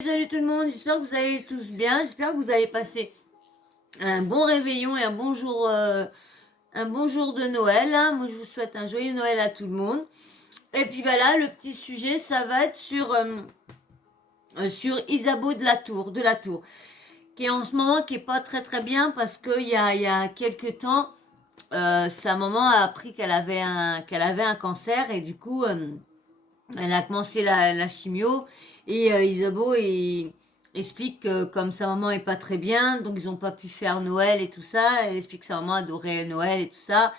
Salut tout le monde, j'espère que vous allez tous bien, j'espère que vous avez passé un bon réveillon et un bon jour de Noël, hein. Moi je vous souhaite un joyeux Noël à tout le monde. Et puis bah là, le petit sujet, ça va être sur Isabeau de la Tour, qui est en ce moment qui est pas très très bien parce qu'il y a quelques temps, sa maman a appris qu'elle avait un cancer et du coup, elle a commencé la chimio et Isabeau explique que comme sa maman est pas très bien, donc ils n'ont pas pu faire Noël et tout ça. Elle explique que sa maman adorait Noël et tout ça,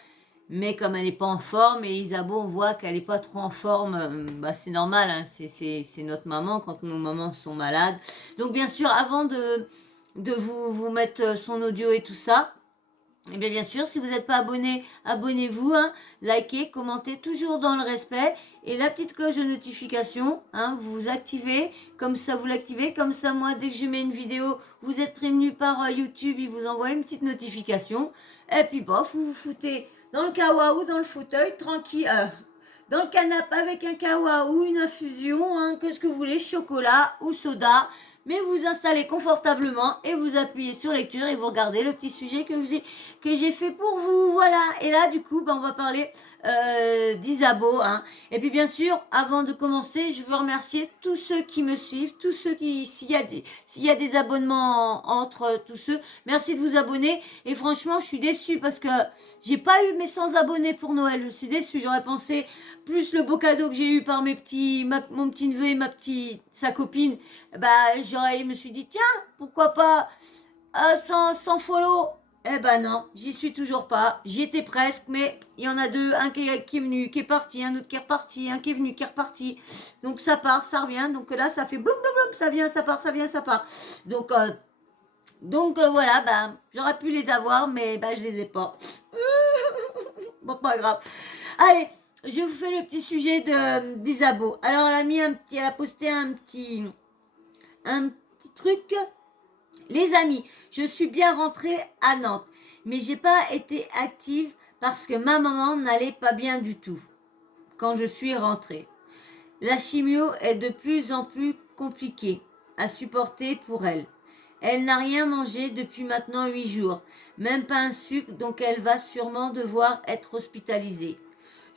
mais comme elle n'est pas en forme et Isabeau, on voit qu'elle n'est pas trop en forme, bah c'est normal, hein, c'est notre maman quand nos mamans sont malades. Donc bien sûr, avant de vous mettre son audio et tout ça, et bien sûr, si vous n'êtes pas abonné, abonnez-vous, hein, likez, commentez toujours dans le respect et la petite cloche de notification, hein, vous activez, comme ça vous l'activez, comme ça moi dès que je mets une vidéo, vous êtes prévenu par YouTube, il vous envoie une petite notification et puis bof, vous vous foutez dans le kawaii, dans le fauteuil, tranquille, dans le canapé avec un kawaii, une infusion, hein, que ce que vous voulez, chocolat ou soda. Mais vous vous installez confortablement et vous appuyez sur lecture et vous regardez le petit sujet que j'ai fait pour vous. Voilà. Et là, du coup, on va parler d'Isabeau, hein. Et puis, bien sûr, avant de commencer, je veux remercier tous ceux qui me suivent, tous ceux qui, s'il y a des abonnements entre tous ceux, merci de vous abonner. Et franchement, je suis déçue parce que j'ai pas eu mes 100 abonnés pour Noël. Je suis déçue. J'aurais pensé plus le beau cadeau que j'ai eu par mon petit neveu et sa copine. Bah, je me suis dit, tiens, pourquoi pas 100 follow. Eh ben non, j'y suis toujours pas. J'y étais presque, mais il y en a deux. Un qui est venu, qui est parti, un autre qui est reparti, un qui est venu, qui est reparti. Donc ça part, ça revient. Donc là, ça fait bloum, bloum, bloum, ça vient, ça part, ça vient, ça part. Donc voilà, bah, j'aurais pu les avoir, mais bah, je les ai pas. Bon, pas grave. Allez, je vous fais le petit sujet d'Isabeau. Alors, elle a posté un petit truc. Les amis, je suis bien rentrée à Nantes, mais j'ai pas été active parce que ma maman n'allait pas bien du tout quand je suis rentrée. La chimio est de plus en plus compliquée à supporter pour elle. Elle n'a rien mangé depuis maintenant 8 jours, même pas un sucre, donc elle va sûrement devoir être hospitalisée.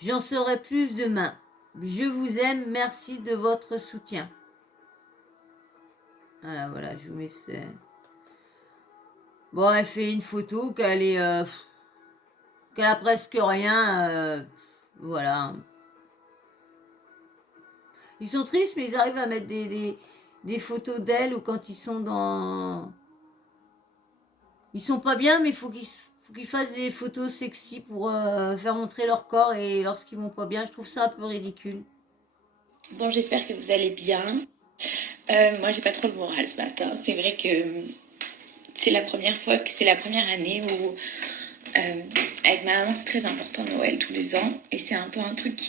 J'en saurai plus demain. Je vous aime, merci de votre soutien. Voilà, je vous mets ça. Bon, elle fait une photo qu'elle a presque rien. Voilà. Ils sont tristes, mais ils arrivent à mettre des photos d'elle ou quand ils sont dans. Ils sont pas bien, mais il faut qu'ils fassent des photos sexy pour faire montrer leur corps et lorsqu'ils vont pas bien, je trouve ça un peu ridicule. Bon, j'espère que vous allez bien. Moi, j'ai pas trop le moral ce matin. C'est vrai que c'est la première année où, avec ma maman, c'est très important Noël tous les ans. Et c'est un peu un truc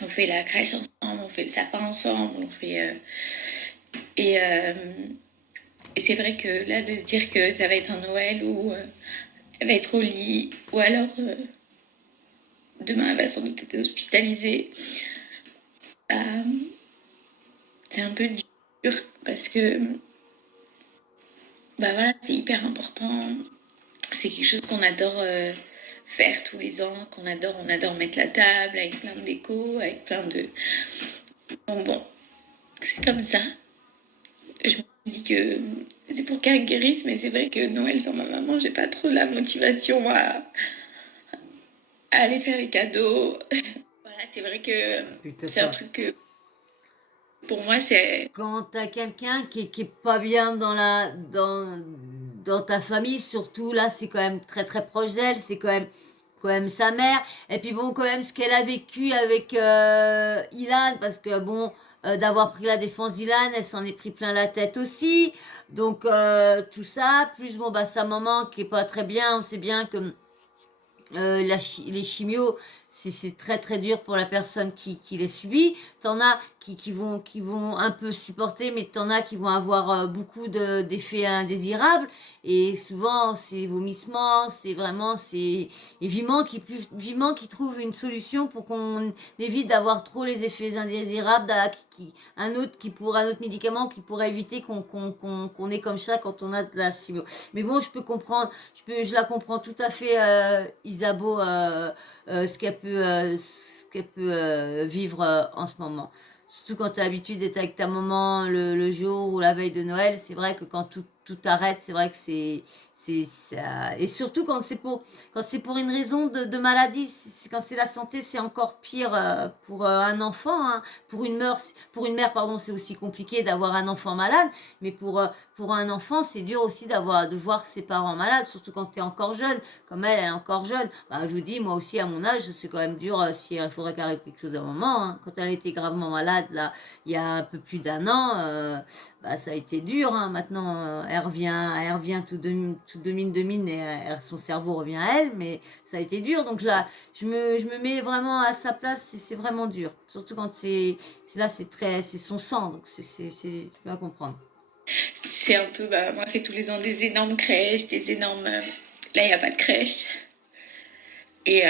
on fait la crèche ensemble, on fait le sapin ensemble, et, euh, et c'est vrai que là, de se dire que ça va être un Noël où elle va être au lit, ou alors demain, elle va sans doute être hospitalisée. euh, c'est un peu dur parce que bah voilà, c'est hyper important. C'est quelque chose qu'on adore faire tous les ans, on adore mettre la table avec plein de déco, avec plein de bonbons. C'est comme ça. Je me dis que c'est pour qu'elle guérisse, mais c'est vrai que Noël sans ma maman, j'ai pas trop la motivation à aller faire les cadeaux. Voilà, c'est vrai que c'est un truc que pour moi c'est. Quand t'as quelqu'un qui est pas bien dans ta famille, surtout là, c'est quand même très très proche d'elle, c'est quand même sa mère. Et puis bon, quand même, ce qu'elle a vécu avec Ilan, parce que bon, d'avoir pris la défense d'Ilan, elle s'en est pris plein la tête aussi. Donc tout ça, plus bon, bah sa maman qui est pas très bien, on sait bien que les chimios, c'est très très dur pour la personne qui les subit. T'en as qui vont un peu supporter, mais t'en as qui vont avoir beaucoup d'effets indésirables. Et souvent, c'est vomissements, c'est vraiment, c'est et vivement qui trouve une solution pour qu'on évite d'avoir trop les effets indésirables, un autre médicament qui pourrait éviter qu'on ait comme ça quand on a de la chimio. Mais bon, je peux comprendre, je la comprends tout à fait, Isabeau, ce qu'elle peut vivre en ce moment. Surtout quand tu as l'habitude d'être avec ta maman le jour ou la veille de Noël, c'est vrai que quand tout arrête, c'est vrai que c'est ça. Et surtout quand c'est pour une raison de maladie, quand c'est la santé, c'est encore pire pour un enfant, hein. Pour une mère, pardon, c'est aussi compliqué d'avoir un enfant malade, mais pour un enfant, c'est dur aussi de voir ses parents malades, surtout quand tu es encore jeune, comme elle est encore jeune. Bah, je vous dis, moi aussi, à mon âge, c'est quand même dur si il faudrait qu'elle arrive quelque chose à un moment, hein. Quand elle était gravement malade, là, il y a un peu plus d'un an, bah, ça a été dur, hein. Maintenant, elle revient tout domine et son cerveau revient à elle, mais ça a été dur. Donc je me mets vraiment à sa place, c'est vraiment dur. Surtout quand c'est son sang, donc je peux pas comprendre. C'est un peu, bah, moi, on fait tous les ans des énormes crèches, des énormes. Là, il n'y a pas de crèche. Et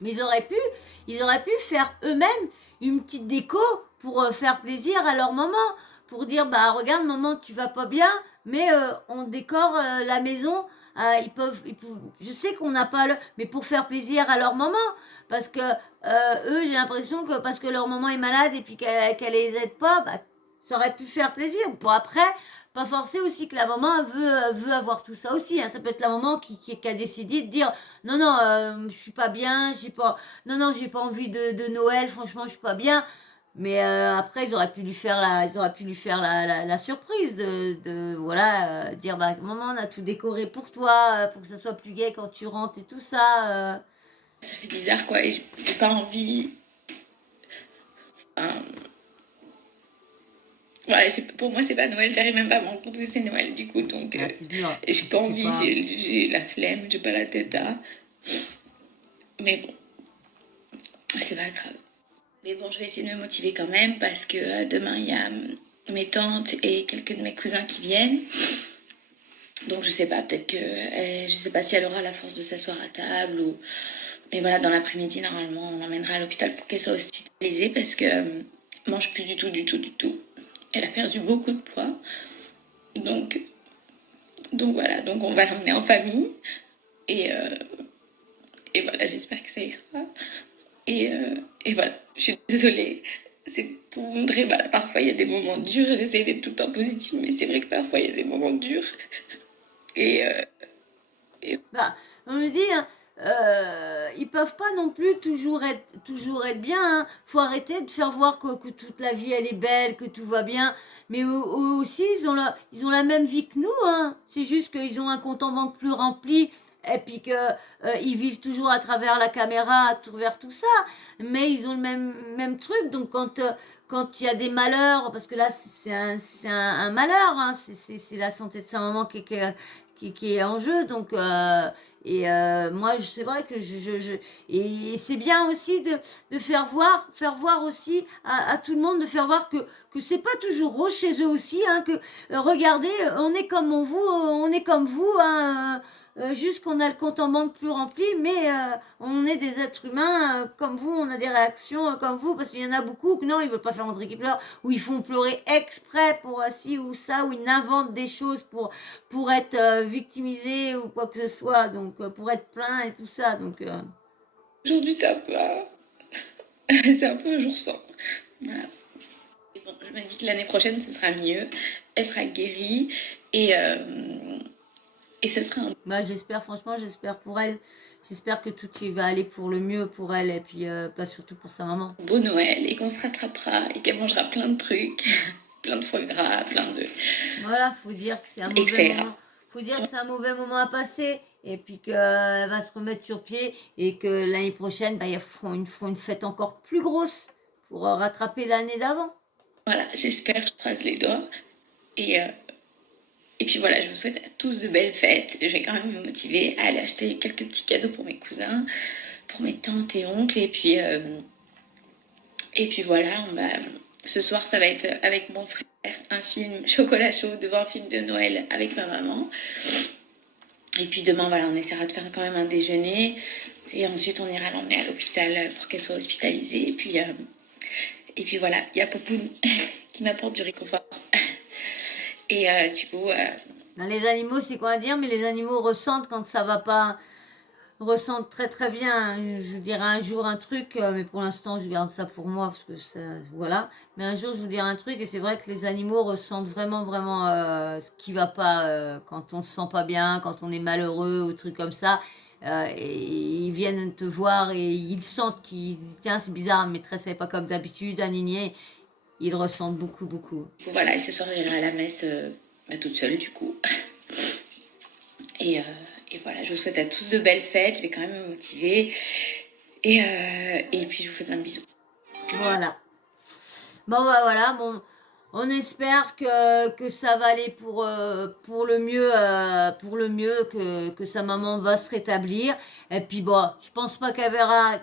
Mais ils auraient pu faire eux-mêmes une petite déco pour faire plaisir à leur maman. Pour dire, bah regarde maman, tu vas pas bien, mais on décore la maison. Je sais qu'on n'a pas le... Mais pour faire plaisir à leur maman. Parce que eux, j'ai l'impression que parce que leur maman est malade et puis qu'elle les aide pas, bah, ça aurait pu faire plaisir. Bon après, pas forcer aussi que la maman veut avoir tout ça aussi, hein. Ça peut être la maman qui a décidé de dire non, non, je suis pas bien, non, non, j'ai pas envie de Noël, franchement, je suis pas bien. Mais après, ils auraient pu lui faire la surprise voilà, dire, bah, maman, on a tout décoré pour toi, pour que ça soit plus gai quand tu rentres et tout ça. ça fait bizarre, quoi. Et j'ai pas envie. Voilà, pour moi, c'est pas Noël. J'arrive même pas à me rendre compte que c'est Noël, du coup. Donc, Ah, c'est dur. j'ai pas C'est envie. pas. J'ai la flemme. J'ai pas la tête à. Mais bon, c'est pas grave. Mais bon, je vais essayer de me motiver quand même parce que demain, il y a mes tantes et quelques de mes cousins qui viennent. Donc, je sais pas, peut-être que. Je sais pas si elle aura la force de s'asseoir à table ou. Mais voilà, dans l'après-midi, normalement, on l'emmènera à l'hôpital pour qu'elle soit hospitalisée parce que mange plus du tout, du tout, du tout. Elle a perdu beaucoup de poids. Donc, voilà, donc on va l'emmener en famille. Et, euh, et voilà, j'espère que ça ira. Et voilà, je suis désolée. C'est pour vous montrer, voilà, parfois il y a des moments durs. J'essaie d'être tout le temps positive, mais c'est vrai que parfois il y a des moments durs. Et, et Bah, on me dit, hein, ils peuvent pas non plus toujours être bien, hein. Faut arrêter de faire voir que toute la vie elle est belle, que tout va bien. Mais eux aussi, ils ont la même vie que nous, hein. C'est juste qu'ils ont un compte en banque plus rempli et puis que ils vivent toujours à travers la caméra, à travers tout ça. Mais ils ont le même truc. Donc quand il y a des malheurs, parce que là c'est un malheur, hein. C'est la santé de sa maman qui est en jeu. Donc, moi, c'est vrai que et c'est bien aussi de faire voir aussi à tout le monde, de faire voir que c'est pas toujours rose chez eux aussi, hein, que regardez, on est comme vous, hein, juste qu'on a le compte en banque plus rempli, mais on est des êtres humains comme vous, on a des réactions comme vous, parce qu'il y en a beaucoup que non, ils veulent pas faire montrer qu'ils pleurent, ou ils font pleurer exprès pour ci ou ça, ou ils inventent des choses pour être victimisé ou quoi que ce soit, donc pour être plein et tout ça. Donc, aujourd'hui, c'est un peu, c'est un peu un jour sans. Voilà. Et bon, je me dis que l'année prochaine, ce sera mieux. Elle sera guérie et, et ce sera un bah, franchement, j'espère pour elle. J'espère que tout y va aller pour le mieux pour elle et puis pas surtout pour sa maman. beau Noël et qu'on se rattrapera et qu'elle mangera plein de trucs, plein de foie gras, plein de. Voilà, faut dire que c'est un Et que mauvais ça ira. moment. Faut dire que c'est un mauvais moment à passer et puis qu'elle va se remettre sur pied et que l'année prochaine, bah, ils feront une fête encore plus grosse pour rattraper l'année d'avant. Voilà, j'espère, je croise les doigts. Et, euh, et puis voilà, je vous souhaite à tous de belles fêtes. Je vais quand même me motiver à aller acheter quelques petits cadeaux pour mes cousins, pour mes tantes et oncles. Et puis voilà, ce soir, ça va être avec mon frère, un film chocolat chaud devant un film de Noël avec ma maman. Et puis demain, voilà, on essaiera de faire quand même un déjeuner. Et ensuite, on ira l'emmener à l'hôpital pour qu'elle soit hospitalisée. Et puis voilà, il y a Popoun qui m'apporte du réconfort. Et du coup... Dans les animaux, c'est quoi à dire, mais les animaux ressentent quand ça va pas, ressentent très très bien. Je vous dirai un jour un truc, mais pour l'instant, je garde ça pour moi, parce que ça, voilà. Mais un jour, je vous dirai un truc, et c'est vrai que les animaux ressentent vraiment, vraiment ce qui va pas, quand on se sent pas bien, quand on est malheureux, ou trucs comme ça. Et ils viennent te voir et ils sentent qu'ils disent, tiens, c'est bizarre, ma maîtresse n'est pas comme d'habitude, aligné. Ils ressentent beaucoup, beaucoup. Voilà, et ce soir, j'irai à la messe toute seule, du coup. Et voilà, je vous souhaite à tous de belles fêtes. Je vais quand même me motiver. Et puis, je vous fais plein de bisous. Voilà. Bon, bah voilà, bon, on espère que ça va aller pour le mieux, que sa maman va se rétablir. Et puis bon, je pense pas qu'elle verra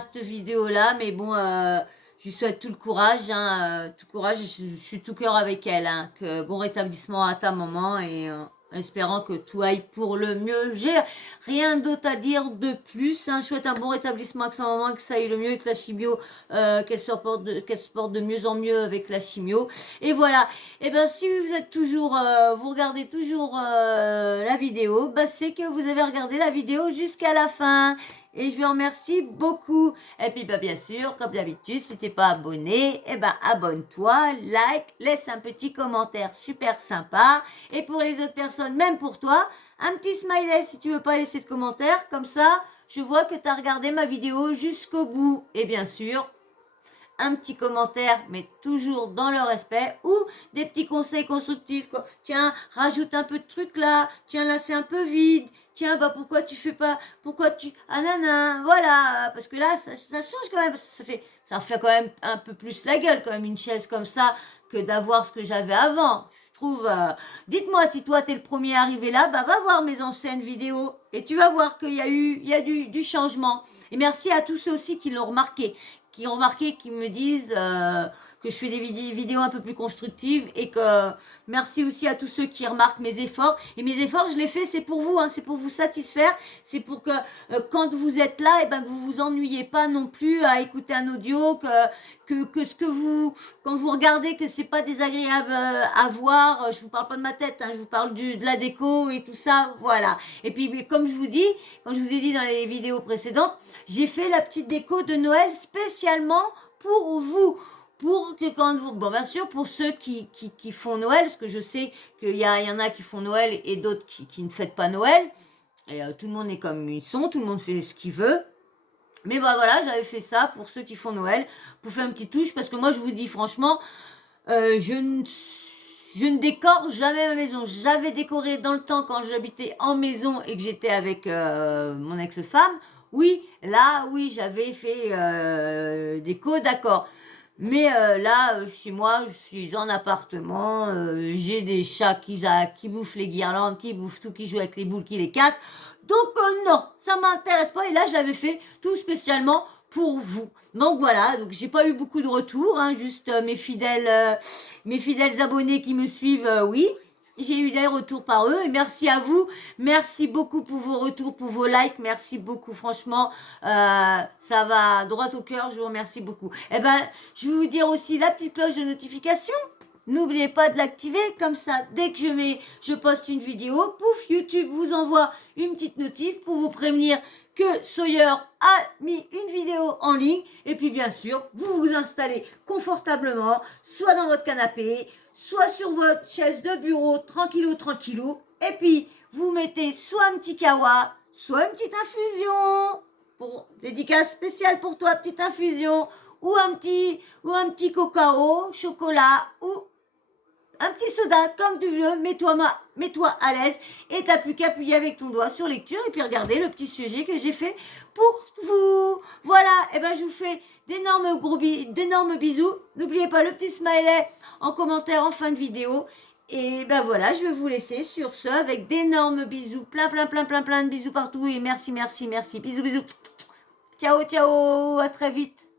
cette vidéo-là, mais bon, je lui souhaite tout le courage, hein, tout courage, je suis tout cœur avec elle, hein, que bon rétablissement à ta maman et espérant que tout aille pour le mieux. J'ai rien d'autre à dire de plus, hein. Je souhaite un bon rétablissement avec sa maman, que ça aille le mieux avec la chimio, qu'elle se porte de mieux en mieux avec la chimio. Et voilà. Et ben si vous êtes toujours, vous regardez toujours la vidéo, bah c'est que vous avez regardé la vidéo jusqu'à la fin. Et je vous remercie beaucoup. Et puis bah, bien sûr, comme d'habitude, si t'es pas abonné, eh ben abonne-toi, like, laisse un petit commentaire super sympa. Et pour les autres personnes, même pour toi, un petit smiley si tu veux pas laisser de commentaire. Comme ça, je vois que tu as regardé ma vidéo jusqu'au bout. Et bien sûr, un petit commentaire, mais toujours dans le respect, ou des petits conseils constructifs, quoi. Tiens, rajoute un peu de trucs là, tiens, là c'est un peu vide, tiens, bah pourquoi tu fais pas, pourquoi tu, ah nanana, voilà, parce que là, ça change quand même, ça fait quand même un peu plus la gueule, quand même, une chaise comme ça, que d'avoir ce que j'avais avant. Je trouve, dites-moi si toi t'es le premier arrivé là, bah va voir mes anciennes vidéos, et tu vas voir qu'il y a du changement. Et merci à tous ceux aussi qui l'ont remarqué, qui me disent que je fais des vidéos un peu plus constructives, et que merci aussi à tous ceux qui remarquent mes efforts. Et mes efforts, je les fais, c'est pour vous, hein, c'est pour vous satisfaire, c'est pour que quand vous êtes là, et ben que vous vous ennuyez pas non plus à écouter un audio, que ce que vous, quand vous regardez, que c'est pas désagréable à voir. Je vous parle pas de ma tête, hein, je vous parle de la déco et tout ça, voilà. Et puis comme je vous dis, comme je vous ai dit dans les vidéos précédentes, j'ai fait la petite déco de Noël spécialement pour vous. Pour que quand vous... Bon, bien sûr, pour ceux qui font Noël, parce que je sais qu'il y en a qui font Noël et d'autres qui ne fêtent pas Noël. Et tout le monde est comme ils sont, tout le monde fait ce qu'il veut. Mais bah voilà, j'avais fait ça pour ceux qui font Noël, pour faire une petite touche, parce que moi je vous dis franchement, je ne décore jamais ma maison. J'avais décoré dans le temps quand j'habitais en maison et que j'étais avec mon ex-femme. Oui, là, oui, j'avais fait déco, d'accord. Mais là, chez moi, je suis en appartement, j'ai des chats qui bouffent les guirlandes, qui bouffent tout, qui jouent avec les boules, qui les cassent. Donc non, ça m'intéresse pas. Et là, je l'avais fait tout spécialement pour vous. Donc voilà, donc j'ai pas eu beaucoup de retours, hein, juste mes fidèles abonnés qui me suivent, oui. J'ai eu des retours par eux et merci à vous. Merci beaucoup pour vos retours, pour vos likes. Merci beaucoup, franchement. Ça va droit au cœur. Je vous remercie beaucoup. Eh ben, je vais vous dire aussi la petite cloche de notification. N'oubliez pas de l'activer, comme ça, dès que je poste une vidéo, pouf, YouTube vous envoie une petite notif pour vous prévenir que Sawyer a mis une vidéo en ligne. Et puis bien sûr, vous vous installez confortablement, soit dans votre canapé, soit sur votre chaise de bureau, tranquillou. Et puis, vous mettez soit un petit kawa, soit une petite infusion, pour dédicace spéciale pour toi, petite infusion, ou un petit cacao, chocolat, ou un petit soda, comme tu veux, mets-toi à l'aise, et t'as plus qu'à appuyer avec ton doigt sur lecture, et puis regardez le petit sujet que j'ai fait pour vous. Voilà, et ben je vous fais d'énormes bisous. N'oubliez pas le petit smiley en commentaire en fin de vidéo. Et ben voilà, je vais vous laisser sur ce, avec d'énormes bisous, plein de bisous partout, et merci, bisous. Ciao, ciao, à très vite.